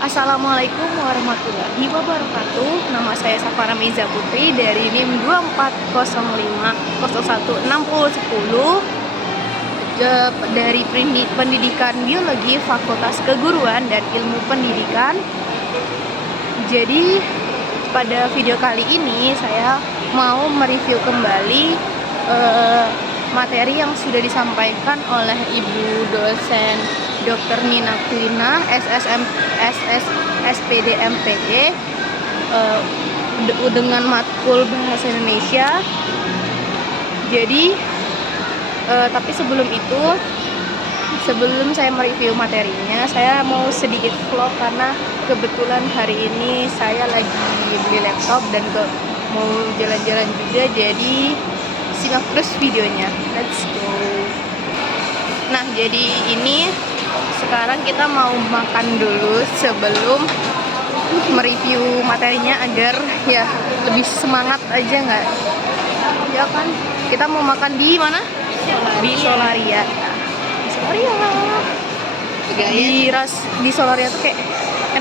Assalamualaikum warahmatullahi wabarakatuh. Nama saya Safara Miza Putri dari NIM 2405016010 dari Pendidikan Biologi Fakultas Keguruan dan Ilmu Pendidikan. Jadi pada video kali ini saya mau mereview kembali materi yang sudah disampaikan oleh Ibu dosen Dr. Nina Kwina, SPD MPG, dengan matkul Bahasa Indonesia. Jadi, tapi sebelum saya mereview materinya, saya mau sedikit vlog karena kebetulan hari ini saya lagi beli laptop dan mau jalan-jalan juga. Jadi simak terus videonya. Let's go. Nah, jadi ini sekarang kita mau makan dulu sebelum mereview materinya agar ya lebih semangat aja, nggak? Ya kan? Kita mau makan di mana? Di Solaria. Di Solaria tuh kayak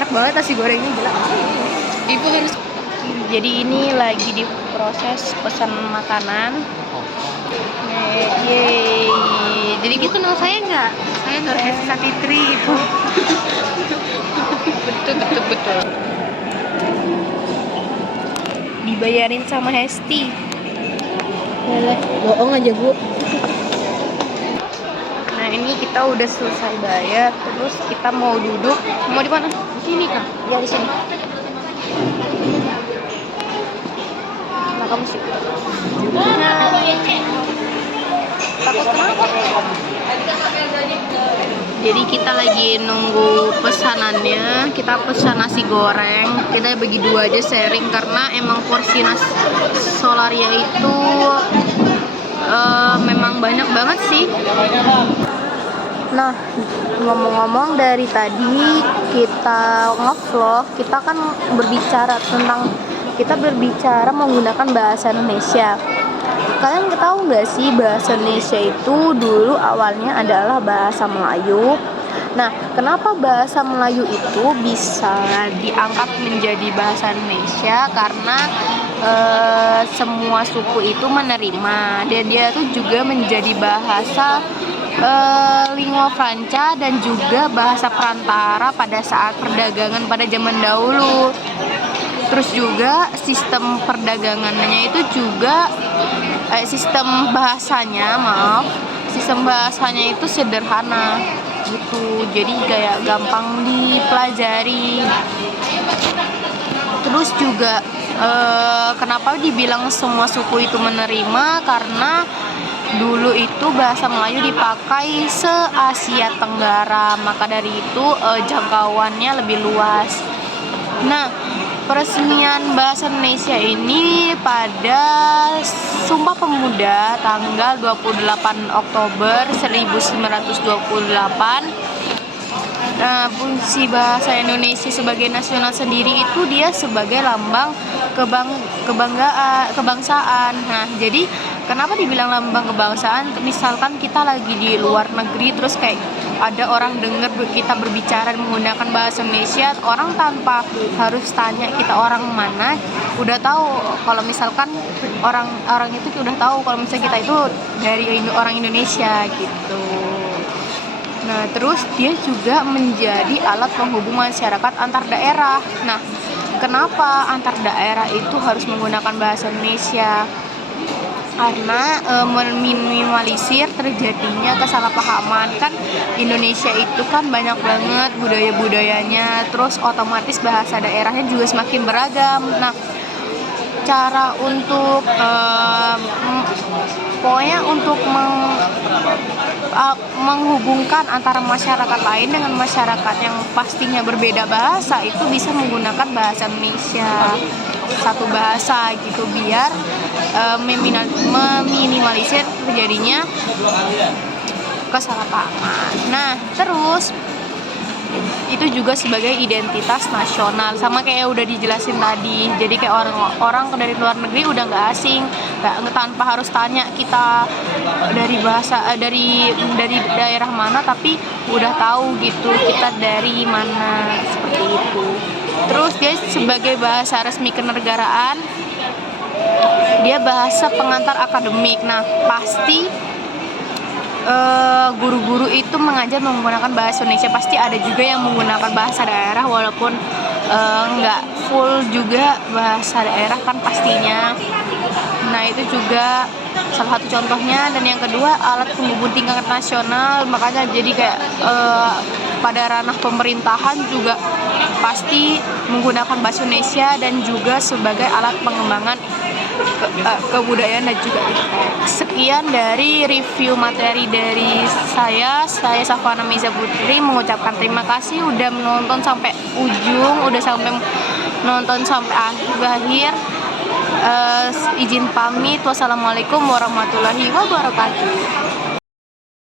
enak banget nasi gorengnya, gila. Ibu harus. Jadi ini lagi diproses pesan makanan. Yeay. Jadi Ibu kenal saya nggak? Saya Nurhesa Fitri, Ibu. Betul. Dibayarin sama Hesti. Bohong aja, Bu. Nah, ini kita udah selesai bayar, terus kita mau duduk. Mau di mana? Di sini, Kak. Ya, di sini. Nah, kamu sih. Takut kenapa? Jadi kita lagi nunggu pesanannya. Kita pesan nasi goreng. Kita bagi dua aja sharing karena emang porsi nasi Solaria itu memang banyak banget sih. Nah, ngomong-ngomong, dari tadi kita nge-vlog, kita kan berbicara menggunakan bahasa Indonesia. Kalian tahu nggak sih bahasa Indonesia itu dulu awalnya adalah bahasa Melayu. Nah, kenapa bahasa Melayu itu bisa diangkat menjadi bahasa Indonesia? Karena semua suku itu menerima, dan dia tuh juga menjadi bahasa lingua franca dan juga bahasa perantara pada saat perdagangan pada zaman dahulu. Terus juga sistem perdagangannya itu juga sistem bahasanya itu sederhana gitu, jadi kayak gampang dipelajari. Terus juga kenapa dibilang semua suku itu menerima, karena dulu itu bahasa Melayu dipakai se-Asia Tenggara, maka dari itu jangkauannya lebih luas. Nah, peresmian bahasa Indonesia ini pada Sumpah Pemuda tanggal 28 Oktober 1928. Nah, fungsi bahasa Indonesia sebagai nasional sendiri itu dia sebagai lambang kebangsaan. Nah, jadi kenapa dibilang lambang kebangsaan? Misalkan kita lagi di luar negeri, terus kayak ada orang dengar kita berbicara menggunakan bahasa Indonesia, orang tanpa harus tanya kita orang mana, udah tahu kalau misalkan orang itu udah tahu kalau misalnya kita itu dari orang Indonesia gitu. Nah, terus dia juga menjadi alat penghubung masyarakat antar daerah. Nah, kenapa antar daerah itu harus menggunakan bahasa Indonesia? Karena meminimalisir terjadinya kesalahpahaman. Kan Indonesia itu kan banyak banget budaya-budayanya, terus otomatis bahasa daerahnya juga semakin beragam. Nah, cara untuk pokoknya untuk menghubungkan antara masyarakat lain dengan masyarakat yang pastinya berbeda bahasa itu bisa menggunakan bahasa Indonesia, satu bahasa gitu, biar meminimalisir terjadinya kesalahpahaman. Nah, terus itu juga sebagai identitas nasional, sama kayak udah dijelasin tadi. Jadi kayak orang dari luar negeri udah nggak asing, tanpa harus tanya kita dari daerah mana, tapi udah tahu gitu kita dari mana, seperti itu. guys, sebagai bahasa resmi kenegaraan, dia bahasa pengantar akademik. Nah, pasti guru-guru itu mengajar menggunakan bahasa Indonesia. Pasti ada juga yang menggunakan bahasa daerah, walaupun nggak full juga bahasa daerah kan pastinya. Nah, itu juga salah satu contohnya. Dan yang kedua, alat penghubung tingkat nasional. Makanya jadi kayak pada ranah pemerintahan juga pasti menggunakan bahasa Indonesia, dan juga sebagai alat pengembangan kebudayaan dan juga. Sekian dari review materi dari saya Safana Miza Putri, mengucapkan terima kasih udah menonton sampai ujung, udah sampai nonton sampai akhir. Izin pamit, wassalamualaikum warahmatullahi wabarakatuh.